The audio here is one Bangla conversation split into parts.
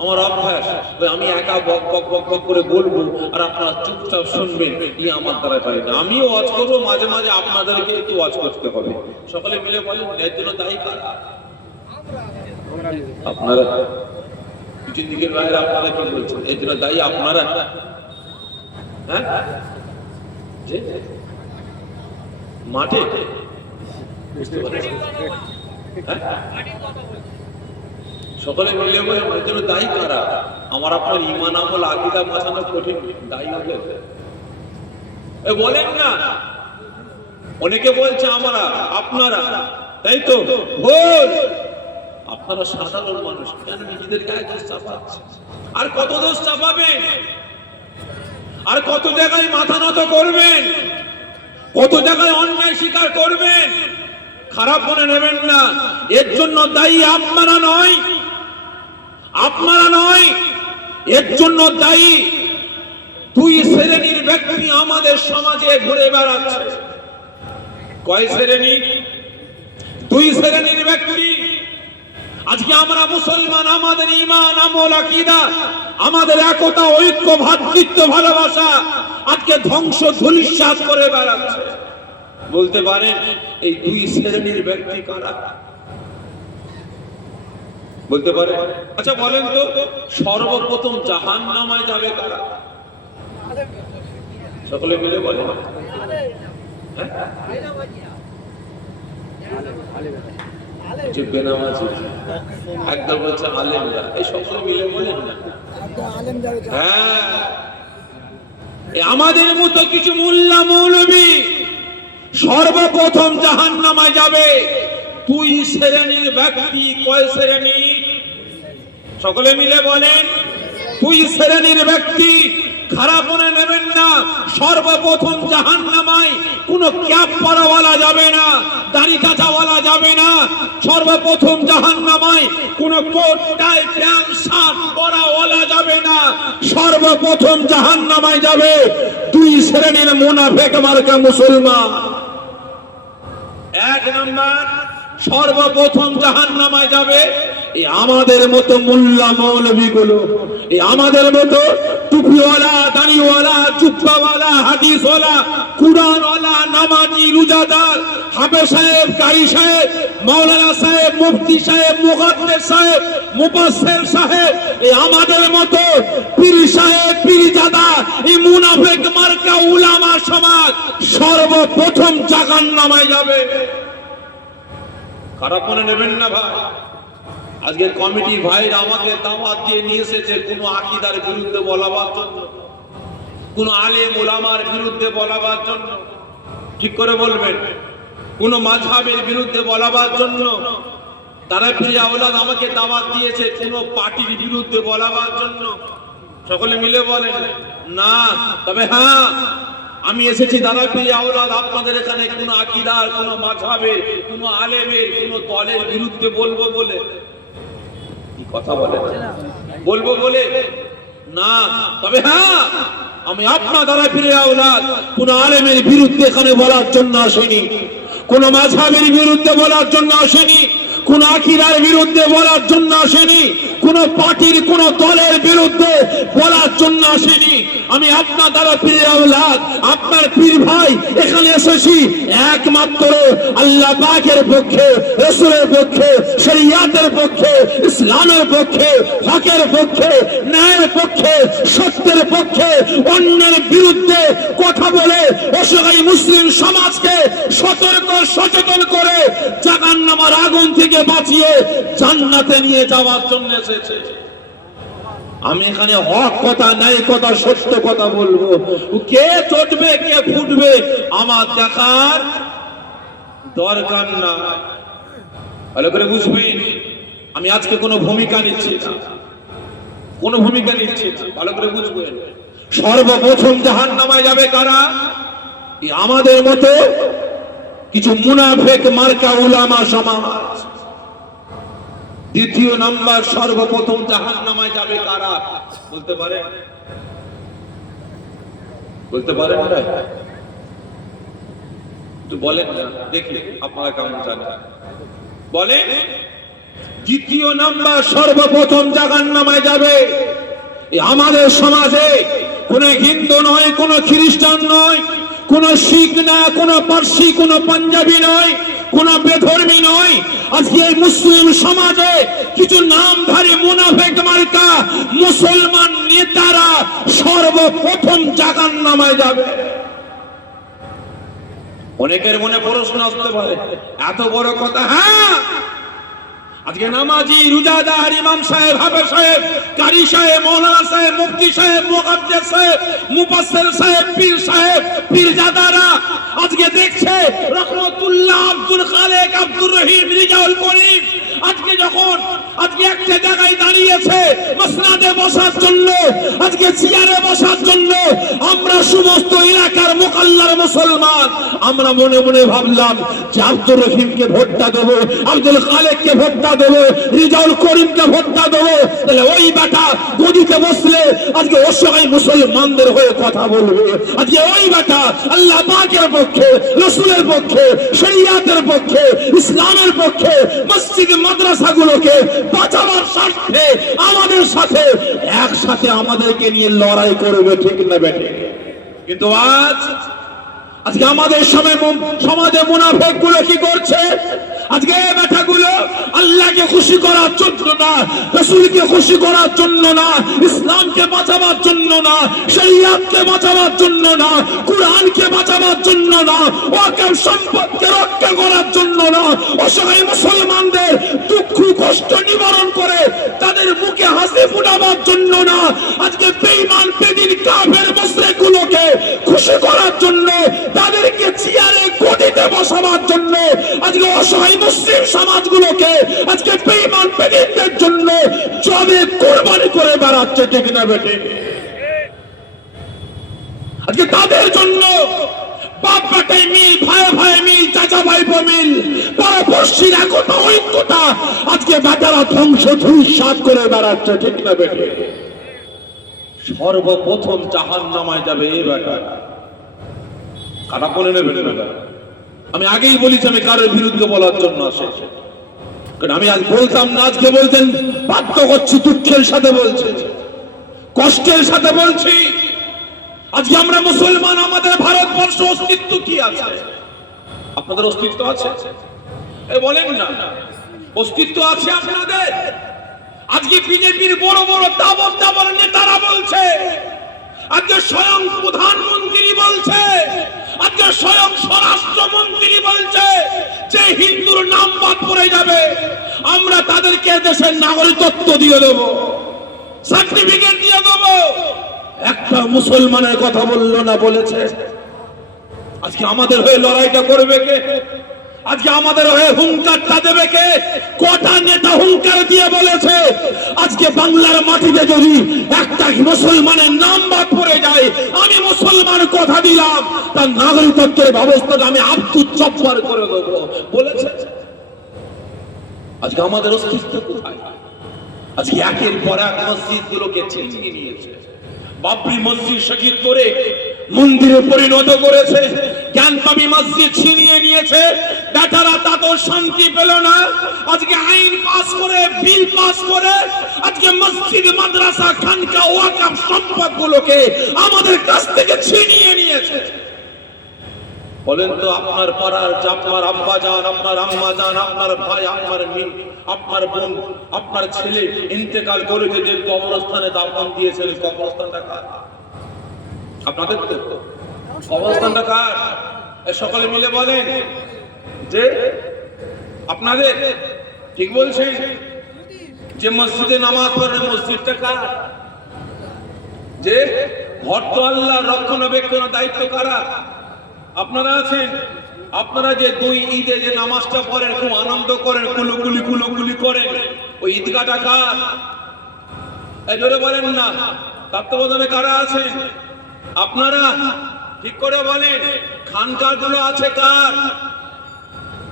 আমার অভ্যাস আমি একা বক বক বক বক করে বলব আর আপনারা চুপচাপ শুনবেন ই আমার দ্বারা পারি না আমিও ওয়াজ করব, মাঝে মাঝে আপনাদেরকে একটু ওয়াজ করতে হবে। সকলে মিলে বলেন এর জন্য দায়ী আপনারা, পিছন দিকের বাইরে আপনারা কি বলছেন? এর জন্য দায়ী আপনারা? হ্যাঁ? মাঠে? বুঝতে পারছি হ্যাঁ? সকলে মিলে বলে জন্য দায়ী কারা? আমার আপনার ইমান আমল, আকিদা বাঁচানো কঠিন। দায়ী হলে বলেন না। অনেকে বলছে, আমরা, আপনারা। তাই তো? ভুল আপনারা সাধারণ মানুষ, কেন নিজেদের গায়ে দোষ চাপাচ্ছে আর কত দোষ চাপাবেন? আর কত জায়গায় মাথা নত করবেন? কত জায়গায় অন্যায় স্বীকার করবেন? খারাপ মনে নেবেন না। এর জন্য দায়ী আপনারা নয় আপনারা নয়, এর জন্য দায়ী। দুই শ্রেণির ব্যক্তি আমাদের সমাজে ঘুরে বেড়াচ্ছে। কয় শ্রেণি? দুই শ্রেণির ব্যক্তি। আজকে আমরা মুসলমান, আমাদের ইমান আমল, আকিদা, আমাদের একতা, ঐক্য, ভাতৃত্ব, ভালোবাসা আজকে ধ্বংস ধুলিশ্বাস করে বেড়াচ্ছে। বলতে পারেন, এই দুই শ্রেণির ব্যক্তি কারা? বলতে পারে? আচ্ছা বলেন তো, সর্বপ্রথম জাহান নামায় যাবে কারা? সকলে মিলে বলেন। হ্যাঁ? হ্যাঁ। আমাদের মতো কিছু মোল্লা মৌলবী সর্বপ্রথম জাহান নামায় যাবে। দুই শ্রেণির ব্যক্তি কয় শ্রেণি? সকলে মিলে বলেন দুই শ্রেণির ব্যক্তি, খারাপ মনে নেবেন না। সর্বপ্রথম জাহান নামায় কোনো ক্যাপ পরাওয়ালা যাবে না দাড়ি কাঁচাওয়ালা যাবে না। সর্বপ্রথম জাহান নামায় কোনো কোট প্যান্ট, শার্ট পরাওয়ালা যাবে না। সর্বপ্রথম জাহান নামায় যাবে দুই শ্রেণির মুনাফেক মার্কা মুসলমান। এক নম্বর সর্বপ্রথম জাহান নামায় যাবে। এই আমাদের মতো মোল্লা মৌলবী গুলো এই আমাদের মতো টুপিওয়ালা, দাড়িওয়ালা চুপ্পাওয়ালা হাদিসওয়ালা, কুরআনওয়ালা, নামাজি, রোজাদার হাবে সাহেব, কারি সাহেব, মাওলানা সাহেব, মুফতি সাহেব মুকাদ্দেস সাহেব, মুফাসসির সাহেব, এই আমাদের মতো পীর সাহেব পীরজাদা এই মুনাফিক মার্কা উলামা সমাজ সর্বপ্রথম জাহান নামায় যাবে। খারাপ মনে নেবেন না ভাই। আজকে কমিটি ভাইরা আমাকে দাওয়াত দিয়ে নিয়ে এসেছে, কোনো আকিদার বিরুদ্ধে বলাবার জন্য। কোন আলে মোলামার বিরুদ্ধে বলাবার জন্য। ঠিক করে বলবেন, কোন মাঝহাবের বিরুদ্ধে বলাবার জন্য। তারা প্রিয়া ওলাদ আমাকে দাওয়াত দিয়েছে, কোন পার্টির বিরুদ্ধে বলাবার জন্য। সকলে মিলে বলেন, না, তবে হ্যাঁ। আমি এসেছি দাদা প্রিয়া ওলাদ আপনাদের এখানে কোন আকিদার, কোন মাঝহাবের, কোন আলেমের, কোন দলের বিরুদ্ধে বলব বলে। কি কথা বলে? বলব বলে? না। তবে হ্যাঁ আমি আপনার দ্বারা ফিরে আওলাদ, কোন আলেমের বিরুদ্ধে এখানে বলার জন্য আসেনি। কোন মাঝহাবের বিরুদ্ধে বলার জন্য আসেনি। কোন আকিরার বিরুদ্ধে বলার জন্য আসেনি। কোন পার্টির, কোন দলের বিরুদ্ধে বলার জন্য আসেনি। আমি আপনার দ্বারা ফিরে আওলাদ, আপনার পীর ভাই, এখানে এসেছি। একমাত্র আল্লাহ পাকের পক্ষে, রসুলের পক্ষে, শরিয়াতের পক্ষে, ইসলামের পক্ষে, হকের পক্ষে, ন্যায়ের পক্ষে, সত্যের পক্ষে, অন্যের বিরুদ্ধে কথা বলে অসহায় মুসলিম সমাজকে সতর্ক, সচেতন করে জাহান্নামার আগুন থেকে বাঁচিয়ে জান্নাতে নিয়ে যাওয়ার জন্য এসেছে। আমি এখানে হক কথা নাই কথা, সত্য কথা বলব। কে চটবে, কে ফুটবে, আমার দেখার দরকার না। ভালো করে বুঝবি? আমি আজকে কোনো ভূমিকা নিচ্ছি না। কোনো ভূমিকা নিচ্ছি না। ভালো করে বুঝবেন সর্বপ্রথম জাহান নামায় যাবে কারা? আমাদের মতো কিছু মুনাফেক মার্কা উলামা সমাজ। দ্বিতীয় নাম্বার, সর্বপ্রথম জাহান নামায় যাবে কারা? বলতে পারে? বলতে পারে বলেন না, দেখি আপনারা কেমন জানেন। বলেন, দ্বিতীয় নাম্বার, সর্বপ্রথম জাগান নামায় যাবে আমাদের সমাজে কোন হিন্দু নয়, কোন খ্রিস্টান নয় কোন শিখ না, কোন পার্সি, কোন পাঞ্জাবি নয়, কোন বেধর্মী নয়। আজকে এই মুসলিম সমাজে কিছু নামধারী মুনাফেক মার্কা মুসলমান নেতারা সর্বপ্রথম জাগান নামায় যাবে। অনেকের মনে প্রশ্ন আসতে পারে, এত বড় কথা হ্যাঁ? আজকে নামাজি রুজাদার ইমাম সাহেব, হাফেজ সাহেব, কারি সাহেব, মৌলানা সাহেব, মুফতি সাহেব মুকাদ্দেস সাহেব, মুফাসসির সাহেব, পীর সাহেব পীরজাদারা আজকে দেখছে রহমতুল্লাহ আব্দুল খালেক আব্দুর রহিম রিজাউল করিম। আজকে যখন আজকে একটা জায়গায় দাঁড়িয়েছে মসনাদে বসার জন্য, আজকে চেয়ারে বসার জন্য। আমরা সমস্ত এলাকার মোকাল্লার মুসলমান। আমরা মনে মনে ভাবলাম যে আব্দুর রহিমকে ভোটটা দেবো, আব্দুল খালেককে ভোটটা দেবো, রিজাউল করিমকে ভোটটা দেবো। তাহলে ওই বেটা গদিতে বসলে আজকে অসহায় মুসলমানদের হয়ে কথা বলবে। আজকে ওই বেটা আল্লাহ পাকের পক্ষে, রসুলের পক্ষে, শরিয়াতের পক্ষে, ইসলামের পক্ষে, মসজিদ, মাদ্রাসাগুলোকে বাঁচাবার স্বার্থে আমাদের সাথে, একসাথে আমাদেরকে নিয়ে লড়াই করবে, ঠিক না বেটে কিন্তু আজ, আজকে আমাদের সময় সমাজে মুনাফেকগুলো কি করছে? আজকে এই বেটাগুলো আল্লাহকে খুশি করার জন্য না, রসুলকে খুশি করার জন্য না, ইসলামকে বাঁচাবার জন্য না, শরিয়াতকে বাঁচাবার জন্য না, কোরআনকে বাঁচাবার জন্য না ওয়াকাম সম্পদকে রক্ষা করার জন্য না, অসহায় মুসলমানদের দুঃখ, কষ্ট নিবারণ করে তাদের মুখে হাসি ফুটাবার জন্য না, আজকে বেঈমান, বেদিন, কাফের, মুশরিকগুলোকে খুশি করার জন্য তাদেরকে চেয়ারে মুসলিম সমাজগুলোকে আজকে বেঈমান বেদিনদের জন্য কোরবানি করে বেড়াচ্ছে, ঠিক না বেটে আজকে তাদের জন্য ঐক্যতা আজকে ধ্বংস করে বেড়াচ্ছে না বেটে সর্বপ্রথম জাহান নামায় যাবে এ বেটা। কারা বলে নেবে? বেটা আমি আগেই বলেছি আমি কারোর বিরুদ্ধে বলার জন্য আসে। কারণ আমি আজ বলতাম না, আজকে বলতেন বাধ্য করছি দুঃখের সাথে বলছে, কষ্টের সাথে বলছি। আজকে আমরা মুসলমান, আমাদের ভারতবর্ষ অস্তিত্ব কি আছে? আপনাদের অস্তিত্ব আছে? বলেন না। অস্তিত্ব আছে আপনাদের? আজকে বিজেপির বড় বড় দাবর দাবর নেতারা বলছে, আজকে স্বয়ং প্রধানমন্ত্রী বলছে আজকে স্বয়ং স্বরাষ্ট্রমন্ত্রী বলছে যে হিন্দুর নাম বাদ পড়ে যাবে। আমরা তাদেরকে দেশের নাগরিকত্ব দিয়ে দেব। সার্টিফিকেট দিয়ে দেব। একটা মুসলমানের কথা বলল না বলেছে। আজকে আমাদের হয়ে লড়াইটা করবে কে? আজকে আমাদের হয়ে হুঙ্কারটা দেবে কে? কটা নেতা হুঙ্কার দিয়ে বলেছে, আজকে বাংলার মাটিতে যদি একটা মুসলমানের নাম বাদ পড়ে যায়, আমি মুসলমান কথা দিলাম, তার নাগরিকত্বের ব্যবস্থাটা আমি আব্দুল চপ্পর করে দেবো। বলেছে? আজকে আমাদের অস্তিত্ব কোথায়? আজকে একের পর এক মসজিদ গুলোকে ছিনিয়ে নিয়েছে। বাবরি মসজিদ শহীদ করে মন্দিরে পরিণত করেছে। জ্ঞানপাবি মসজিদ ছিনিয়ে নিয়েছে। বেটারা তাদের শান্তি পেল না। আজকে আইন পাস করে, বিল পাস করে, আজকে মসজিদ, মাদ্রাসা, খানকা ওয়াকাফ সম্পদ গুলোকে আমাদের কাছ থেকে ছিনিয়ে নিয়েছে। বলেন তো, আপনার পাড়ার আপনার আব্বা যান আপনার আম্মা যান আপনার ভাই আপনার মেয়ে আপনার বোন, আপনার ছেলে ইন্তেকাল করেছে যে কবরস্থানে দাফন দিয়েছেন কবরস্থানটা কার? আপনাদের তো। কবরস্থানটা কার? সকালে মিলে বলেন। যে আপনাদের, ঠিক বলছেন? যে মসজিদে নামাজ পড়েন মসজিদটা কার? যে ঘর তো আল্লাহ রক্ষণাবেক্ষণ দায়িত্ব কারা? আপনারা আছেন? আপনারা যে দুই ঈদে যে নামাজটা পড়েন খুব আনন্দ করেন কুলুকুলি কুলুকুলি করেন ওই ঈদগাটা কার? এই জোরে বলেন না। তত্ত্বাবধানে কারা আছে আপনারা ঠিক করে বলেন খানকারগুলো আছে কার?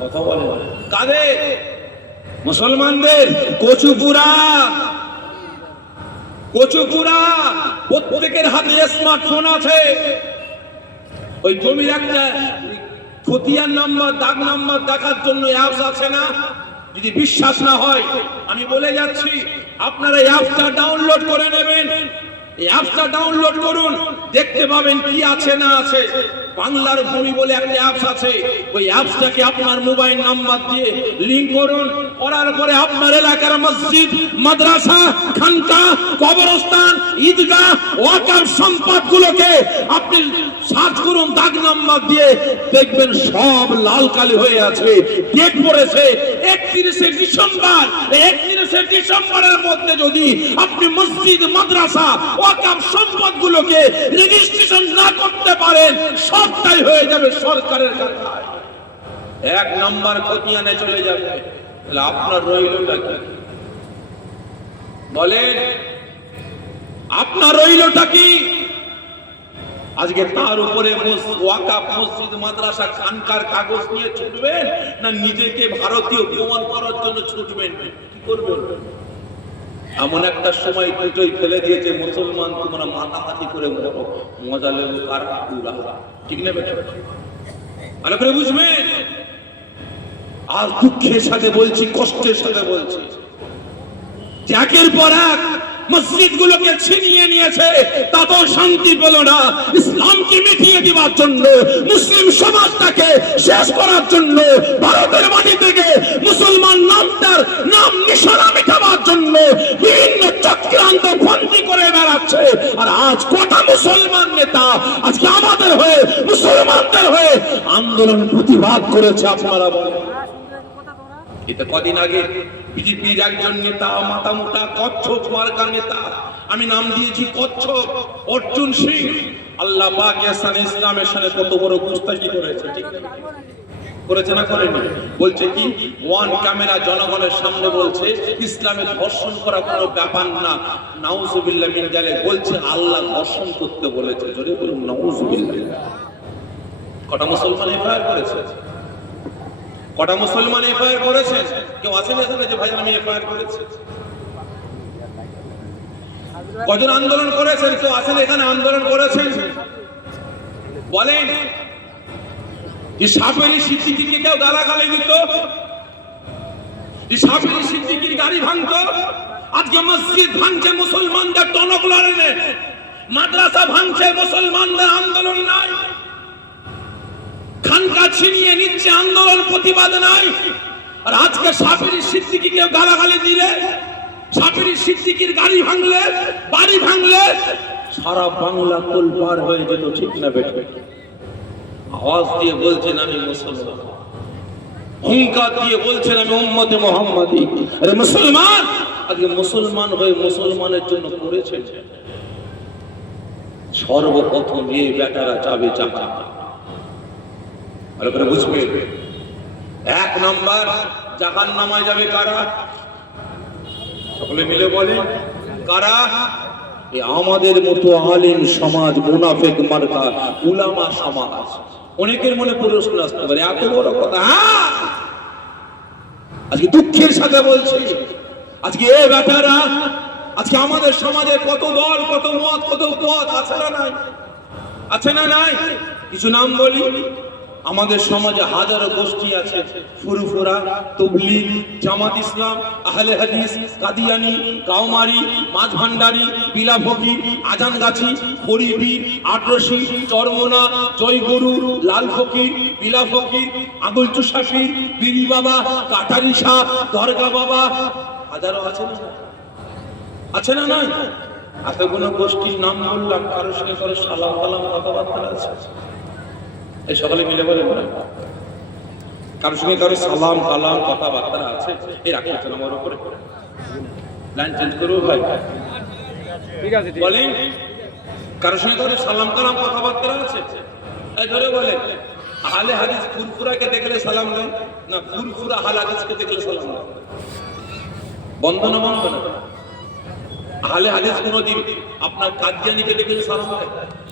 কথা বলেন। কাদের? মুসলমানদের? কচুপুরা। কচুপুরা প্রত্যেকের হাতে স্মার্টফোন আছে। ওই জমির একটা খতিয়ান নম্বর, দাগ নম্বর দেখার জন্য অ্যাপস আছে না? যদি বিশ্বাস না হয়, আমি বলে যাচ্ছি, আপনারা অ্যাপসটা ডাউনলোড করে নেবেন। এই অ্যাপসটা ডাউনলোড করুন, দেখতে পাবেন কি আছে না আছে। বাংলার ভূমি বলে একটা অ্যাপস আছে। ওই অ্যাপসটাকে আপনার মোবাইল নাম্বার দিয়ে লিঙ্ক করুন। করার পরে আপনার এলাকার মসজিদ, মাদ্রাসা, খানকা, কবরস্থান, ঈদগাহ ওয়াকাফ সম্পদগুলোকে আপনি সার্চ করুন, দাগ নাম্বার দিয়ে দেখবেন সব লাল কালি হয়ে আছে। ডেট পড়েছে। একত্রিশে ডিসেম্বর একত্রিশে ডিসেম্বরের মধ্যে যদি আপনি মসজিদ, মাদ্রাসা ওয়াকাফ সম্পদগুলোকে রেজিস্ট্রেশন না করতে পারেন, সবটাই হয়ে যাবে সরকারের কাছে এক নাম্বার খতিয়ানে চলে যাবে। তাহলে আপনার রইলটা কি? বলেন, আপনার রইলটা কি? আজকে তার উপরে ওয়াকাফ মসজিদ, মাদ্রাসা, খানকার কাগজ নিয়ে ছুটবেন না নিজেকে ভারতীয় প্রমাণ করার জন্য ছুটবেন? কি করবেন? এমন একটা সময় দুটোই ফেলে দিয়েছে মুসলমান, তোমরা মাতামাতি করে মরো। মজা লেবু কার? ঠিক না বেটা? ভালো করে বুঝবেন? আজ দুঃখের সাথে বলছি, কষ্টের সাথে বলছি। একের পর এক মসজিদ গুলোকে ছিনিয়ে নিয়েছে। তাতেও শান্তি পেল না। ইসলামকে মিটিয়ে দেওয়ার জন্য, মুসলিম সমাজটাকে শেষ করার জন্য, ভারতের মাটি থেকে মুসলমান নামটার নাম নিশানা মেটাবার জন্য বিভিন্ন চক্রান্ত ফন্দি করে বেড়াচ্ছে। আর আজ কটা মুসলমান নেতা আজকে আমাদের হয়ে, মুসলমানদের হয়ে আন্দোলন প্রতিবাদ করেছে আপনারা বলেন। এটা কদিন আগে বিজেপির একজন নেতা মাথা মোটা কচ্ছপ, মার্কা নেতা, আমি নাম দিয়েছি কচ্ছপ, অর্জুন সিং। আল্লাহ পাক ইসলামের সাথে কত বড় গুস্তাকি করেছে, ঠিক করেছে না করেনি? বলছে কি ওয়ান ক্যামেরা জনগণের সামনে বলছে ধর্ষণ করা কোনো ব্যাপার না। বলছে, আল্লাহ ধর্ষণ করতে বলেছে। জোরে বলুন কটা মুসলমান এফআইআর করেছে? কটা মুসলমান এফআইআর করেছেন কেউ আছেন এখানে? যে ভাই আমি এফআইআর করেছি। কজন আন্দোলন করেছেন? কেউ আছেন এখানে? আন্দোলন করেছেন? বলেন। যে সাপেরি সিদ্দিকিকে কেউ গালাগালি দিত? যে সাপেরি সিদ্দিকির গাড়ি ভাঙতো? আজকে মসজিদ ভাঙছে মুসলমানদের, টনক লড়ে মাদ্রাসা ভাঙছে, মুসলমানদের আন্দোলন নাই। খানকা ছিনিয়ে নিচ্ছে আন্দোলন প্রতিবাদ নাই। আর আজকে সাপেরি সিদ্দিকিকে গালাগালি দিলে সাপেরি সিদ্দিকির গাড়ি ভাঙলে, বাড়ি ভাঙলে, সারা বাংলা তোলপার হয়ে যেত ঠিক না বেটা আওয়াজ দিয়ে বলছেন আমি মুসলমান। হুঙ্কার দিয়ে বলছেন আমি উম্মতে মোহাম্মদী। আরে মুসলমান! আজকে মুসলমান হয়ে মুসলমানের জন্য করেছেন। সর্বপ্রথম এই বেটারা যাবে চাচা ভালো করে বুঝবে। এক নাম্বার জাহান নামায় যাবে কারা? সকলে মিলে বলে, কারা? আমাদের মতো আলিম সমাজ, মুনাফেক মার্কা, উলামা সমাজ। অনেকের মনে প্রশ্ন আসতে পারে, এত বড় কথা হ্যাঁ? আজকে দুঃখের সাথে বলছি, আজকে এ বেটারা আজকে আমাদের সমাজে কত দল, কত মত, কত পথ, আছে না নাই? আছে না নাই? কিছু নাম বলি। আমাদের সমাজে হাজারো গোষ্ঠী আছে। ফুরুফুরা, তবলিগ, জামাত ইসলাম, আহলে হাদিস, কাদিয়ানি কাউমারি মাছ ভান্ডারি বিলা ফকির আজানগাছি হরিবীর আটরসি চরমনা, জয়গরু লাল ফকির বিলা ফকির আবুল চুষাফি বিরি বাবা কাটারি শাহ দরগা বাবা হাজারো আছে না আছে না নাই? এতগুলো গোষ্ঠীর নাম বললাম কারোর সঙ্গে কারও সালাম কালাম কথাবার্তা আছে? এই সকালে মিলে বলে বলে কারোর সঙ্গে কারও সালাম কালাম কথাবার্তা আছে এই রাখছেন আমার উপরে। লাইন চেঞ্জ করব ভাই। ঠিক আছে বলেন কারোর সঙ্গে কারও সালাম কালাম কথাবার্তা আছে? এই ধরে বলে আহলে হাদিস ফুরফুরাকে দেখলে সালাম দেন? না ফুরফুরা আহলে হাদিসকে দেখলে সালাম দেন? বন্ধ না বন্ধ না? আহলে হাদিস কোনদিন আপনার কাদিয়ানিকে দেখলে সালাম দেয়?